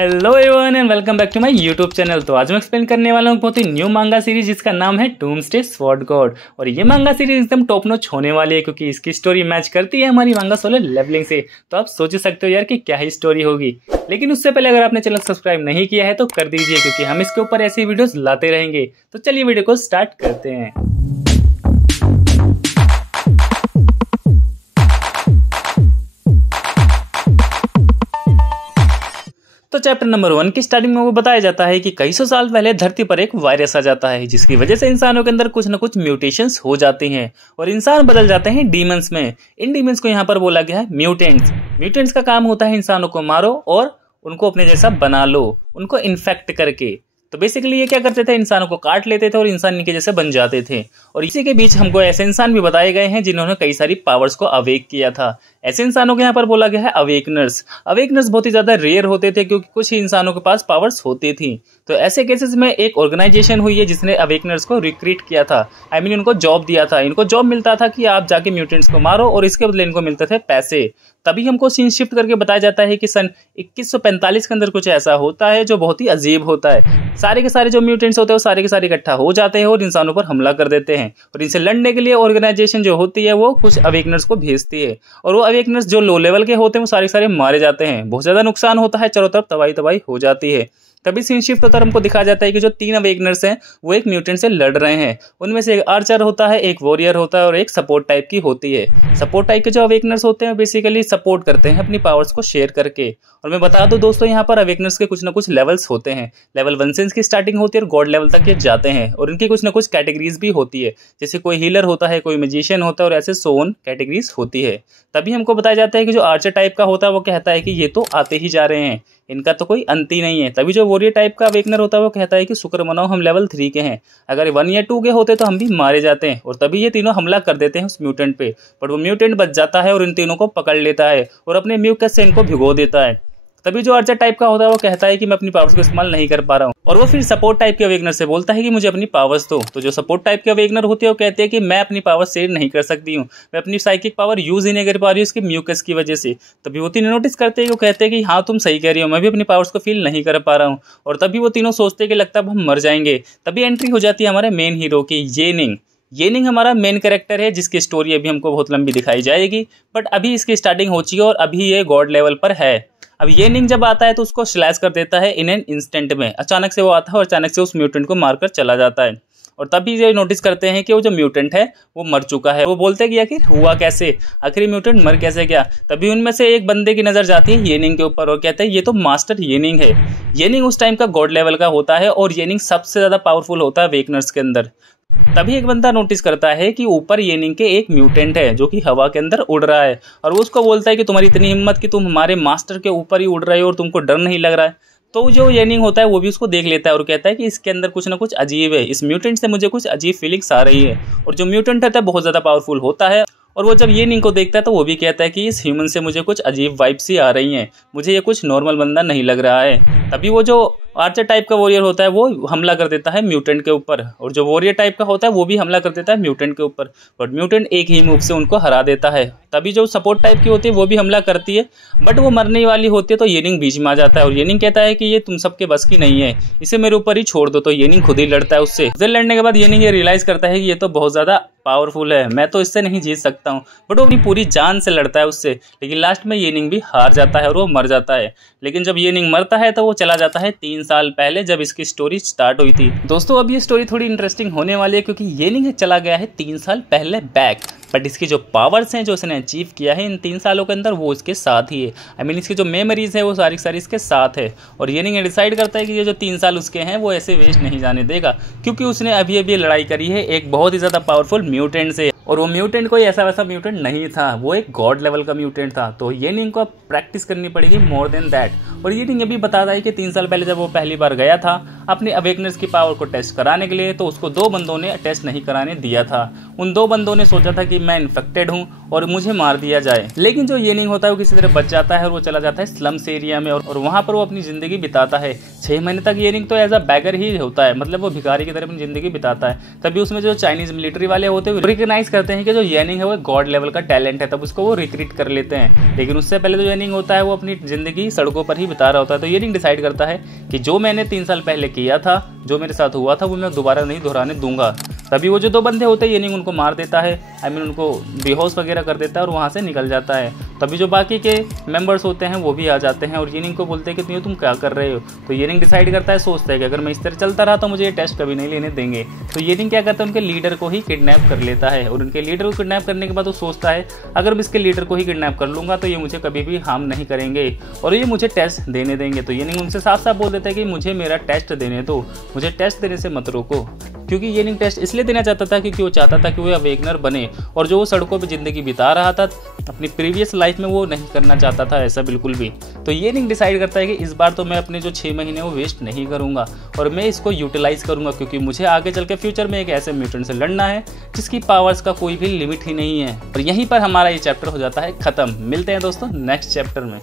Hello everyone and welcome back to my YouTube channel. तो आज मैं एक्सप्लेन करने वाला हूँ बहुत ही न्यू मांगा सीरीज जिसका नाम है डूम्सडे स्वॉर्ड गॉड। और ये मांगा सीरीज एकदम टॉप नॉच होने वाली है क्योंकि इसकी स्टोरी मैच करती है हमारी मांगा सोलो लेवलिंग से। तो आप सोच सकते हो यार कि क्या ही स्टोरी होगी। लेकिन उससे पहले अगर आपने चैनल सब्सक्राइब नहीं किया है तो कर दीजिए क्योंकि हम इसके ऊपर ऐसी वीडियोस लाते रहेंगे। तो चलिए वीडियो को स्टार्ट करते हैं। तो चैप्टर नंबर 1 की स्टार्टिंग में वो बताया जाता है कि कई सौ साल पहले धरती पर एक वायरस आ जाता है जिसकी वजह से इंसानों के अंदर कुछ न कुछ म्यूटेशंस हो जाते हैं और इंसान बदल जाते हैं डीमंस में। इन डीमंस को यहाँ पर बोला गया है म्यूटेंट्स। म्यूटेंट्स का काम होता है इंसानों को मारो और उनको अपने जैसा बना लो, उनको इन्फेक्ट करके। तो बेसिकली ये क्या करते थे, इंसानों को काट लेते थे और इंसान इनके जैसे बन जाते थे। और इसी के बीच हमको ऐसे इंसान भी बताए गए हैं जिन्होंने कई सारी पावर्स को अवेक किया था। ऐसे इंसानों को यहाँ पर बोला गया है अवेकनर्स। अवेकनर्स बहुत ही ज्यादा रेयर होते थे क्योंकि कुछ ही इंसानों के पास पावर्स होती थी। तो ऐसे केसेस में एक ऑर्गेनाइजेशन हुई है जिसने अवेकनर्स को रिक्रूट किया था। उनको जॉब दिया था। इनको जॉब मिलता था कि आप जाके म्यूटेंट्स को मारो और इसके बदले इनको मिलते थे पैसे। तभी हमको सीन शिफ्ट करके बताया जाता है कि सन 2145 के अंदर कुछ ऐसा होता है जो बहुत ही अजीब होता है। सारे के सारे जो म्यूटेंट्स होते हैं वो सारे के सारे इकट्ठा हो जाते हैं और इंसानों पर हमला कर देते हैं। और इनसे लड़ने के लिए ऑर्गेनाइजेशन जो होती है वो कुछ अवेकनर्स को भेजती है और वो अवेकनर्स जो लो लेवल के होते हैं वो सारे के सारे मारे जाते हैं। बहुत ज्यादा नुकसान होता है, चारों तरफ तबाही तबाही हो जाती है। तभी सीन शिफ्ट होता है, हमको दिखाया जाता है कि जो 3 अवेकनर्स हैं वो एक म्यूटेंट से लड़ रहे हैं। उनमें से एक आर्चर होता है, एक वॉरियर होता है और एक सपोर्ट टाइप की होती है। सपोर्ट टाइप के जो अवेकनर्स होते हैं बेसिकली सपोर्ट करते हैं अपनी पावर्स को शेयर करके। और मैं बता दूं दोस्तों, यहाँ पर अवेकनर्स के कुछ ना कुछ लेवल्स होते हैं। लेवल 1 से इनकी स्टार्टिंग होती है और गॉड लेवल तक ये जाते हैं। और इनकी कुछ ना कुछ कैटेगरीज भी होती है, जैसे कोई हीलर होता है, कोई मैजिशियन होता है और ऐसे सोन कैटेगरीज होती है। तभी हमको बताया जाता है कि जो आर्चर टाइप का होता है वो कहता है कि ये तो आते ही जा रहे हैं, इनका तो कोई अंत ही नहीं है। तभी जो वॉरियर टाइप का अवेकनर होता है वो कहता है कि शुक्र मनाओ हम लेवल 3 के हैं, अगर 1 या 2 के होते तो हम भी मारे जाते हैं। और तभी ये तीनों हमला कर देते हैं उस म्यूटेंट पे, बट वो म्यूटेंट बच जाता है और इन तीनों को पकड़ लेता है और अपने म्यूकस से इनको भिगो देता है। तभी जो आर्चर टाइप का होता है वो कहता है कि मैं अपनी पावर्स को इस्तेमाल नहीं कर पा रहा हूँ और वो फिर सपोर्ट टाइप के अवेकनर से बोलता है कि मुझे अपनी पावर्स दो। तो जो सपोर्ट टाइप के अवेकनर होते हैं वो कहते हैं कि मैं अपनी पावर शेयर नहीं कर सकती हूँ, मैं अपनी साइकिक पावर यूज ही नहीं कर पा रही हूँ इसके म्यूकस की वजह से। तभी वो तीनों नोटिस करते हैं, वो कहते हैं कि हाँ तुम सही कह रही हो, मैं भी अपनी पावर्स को फील नहीं कर पा रहा हूँ। और तभी वो तीनों सोचते हैं कि लगता है हम मर जाएंगे। तभी एंट्री हो जाती है हमारे मेन हीरो की, येनिंग। येनिंग हमारा मेन कैरेक्टर है जिसकी स्टोरी अभी हमको बहुत लंबी दिखाई जाएगी, बट अभी इसकी स्टार्टिंग हो चुकी है और अभी ये गॉड लेवल पर है। अब येनिंग जब आता है तो उसको स्लैश कर देता है इन एन इंस्टेंट में। अचानक से वो आता है और अचानक से उस म्यूटेंट को मारकर चला जाता है। और तभी ये नोटिस करते हैं कि वो जो म्यूटेंट है वो मर चुका है। वो बोलते हैं कि आखिर हुआ कैसे, आखिर म्यूटेंट मर कैसे गया। तभी उनमें से एक बंदे की नजर जाती है येनिंग के ऊपर और कहते हैं ये तो मास्टर येनिंग है। येनिंग उस टाइम का गॉड लेवल का होता है और येनिंग सबसे ज्यादा पावरफुल होता है अवेकनर्स के अंदर। तभी एक बंदा नोटिस करता है कि ऊपर येनिंग के एक म्यूटेंट है जो कि हवा के अंदर उड़ रहा है और वो उसको बोलता है कि तुम्हारी इतनी हिम्मत कि तुम हमारे मास्टर के ऊपर ही उड़ रहे हो और तुमको डर नहीं लग रहा है। तो जो येनिंग होता है वो भी उसको देख लेता है और कहता है कि इसके अंदर कुछ ना कुछ अजीब है, इस म्यूटेंट से मुझे कुछ अजीब फीलिंग्स आ रही है। और जो म्यूटेंट होता है बहुत ज्यादा पावरफुल होता है और वो जब येनिंग को देखता है तो वो भी कहता है कि इस ह्यूमन से मुझे कुछ अजीब वाइब्स ही आ रही हैं, मुझे ये कुछ नॉर्मल बंदा नहीं लग रहा है। तभी वो जो आर्चर टाइप का वॉरियर होता है वो हमला कर देता है म्यूटेंट के ऊपर और जो वॉरियर टाइप का होता है वो भी हमला कर देता है म्यूटेंट के ऊपर, बट म्यूटेंट एक ही मूव से उनको हरा देता है। तभी जो सपोर्ट टाइप की होती है वो भी हमला करती है बट वो मरने वाली होती है तो येनिंग बीच में आ जाता है और येनिंग कहता है कि ये तुम सबके बस की नहीं है, इसे मेरे ऊपर ही छोड़ दो। तो येनिंग खुद ही लड़ता है उससे। लड़ने के बाद येनिंग ये रियलाइज करता है कि ये तो बहुत ज्यादा पावरफुल है, मैं तो इससे नहीं जीत सकता हूँ, बट वो अपनी पूरी जान से लड़ता है उससे। लेकिन लास्ट में येनिंग भी हार जाता है और वो मर जाता है। लेकिन जब येनिंग मरता है तो वो चला जाता है 3 साल पहले जब इसकी स्टोरी स्टार्ट हुई थी। दोस्तों अब ये स्टोरी थोड़ी इंटरेस्टिंग होने वाली है क्योंकि येनिंग चला गया है 3 साल पहले बैक, बट इसकी जो पावर्स हैं जो इसने अचीव किया है इन 3 सालों के अंदर वो इसके साथ ही है। इसकी जो मेमोरीज है वो सारी सारी इसके साथ है। और येनिंग डिसाइड करता है कि ये जो 3 साल उसके हैं वो ऐसे वेस्ट नहीं जाने देगा क्योंकि उसने अभी अभी लड़ाई करी है एक बहुत ही ज़्यादा पावरफुल म्यूटेंट से। और वो म्यूटेंट कोई ऐसा वैसा म्यूटेंट नहीं था, वो एक गॉड लेवल का म्यूटेंट था। तो येनिंग को अब प्रैक्टिस करनी पड़ेगी मोर देन दैट। और येनिंग ये भी बताता है कि 3 साल पहले जब वो पहली बार गया था अपने अवेकनर्स की पावर को टेस्ट कराने के लिए तो उसको 2 बंदों ने टेस्ट नहीं कराने दिया था। उन 2 बंदों ने सोचा था कि मैं इन्फेक्टेड हूँ और मुझे मार दिया जाए। लेकिन जो येनिंग होता है वो किसी तरह बच जाता है और वो चला जाता है स्लम्स एरिया में और वहाँ पर वो अपनी जिंदगी बिताता है। 6 महीने तक येनिंग तो एज अ बैगर ही होता है, मतलब वो भिखारी की तरह अपनी जिंदगी बिताता है। तभी उसमें जो चाइनीज मिलिट्री वाले होते हैं रिकॉग्नाइज करते हैं कि जो येनिंग है वो गॉड लेवल का टैलेंट है, तब उसको वो रिक्रूट कर लेते हैं। लेकिन उससे पहले जो येनिंग होता है वो अपनी जिंदगी सड़कों पर ही बिता रहा होता है। तो येनिंग डिसाइड करता है कि जो मैंने 3 साल पहले किया था, जो मेरे साथ हुआ था, वो मैं दोबारा नहीं दोहराने दूंगा। तभी वो जो 2 बंदे होते हैं येनिंग उनको मार देता है, उनको बेहोश वगैरह कर देता है और वहाँ से निकल जाता है। तभी जो बाकी के मेंबर्स होते हैं वो भी आ जाते हैं और येनिंग को बोलते हैं कि तुम क्या कर रहे हो। तो येनिंग डिसाइड करता है, सोचता है कि अगर मैं इस तरह चलता रहा तो मुझे ये टेस्ट कभी नहीं लेने देंगे। तो येनिंग क्या करता है, उनके लीडर को ही किडनैप कर लेता है और उनके लीडर को किडनैप करने के बाद वो सोचता है अगर मैं इसके लीडर को ही किडनैप कर लूँगा तो ये मुझे कभी भी हार्म नहीं करेंगे और ये मुझे टेस्ट देने देंगे। तो येनिंग उनसे साफ साफ बोल देता है कि मुझे मेरा टेस्ट देने दो, मुझे टेस्ट देने से मत रोको। क्योंकि येनिंग टेस्ट इसलिए देना चाहता था क्योंकि वो चाहता था कि वो अवेकनर बने और जो वो सड़कों पे ज़िंदगी बिता रहा था अपनी प्रीवियस लाइफ में वो नहीं करना चाहता था ऐसा बिल्कुल भी। तो येनिंग डिसाइड करता है कि इस बार तो मैं अपने जो 6 महीने वो वेस्ट नहीं करूँगा और मैं इसको यूटिलाइज़ करूँगा क्योंकि मुझे आगे चल के फ्यूचर में एक ऐसे म्यूटेंट से लड़ना है जिसकी पावर्स का कोई भी लिमिट ही नहीं है। और यहीं पर हमारा ये चैप्टर हो जाता है ख़त्म। मिलते हैं दोस्तों नेक्स्ट चैप्टर में।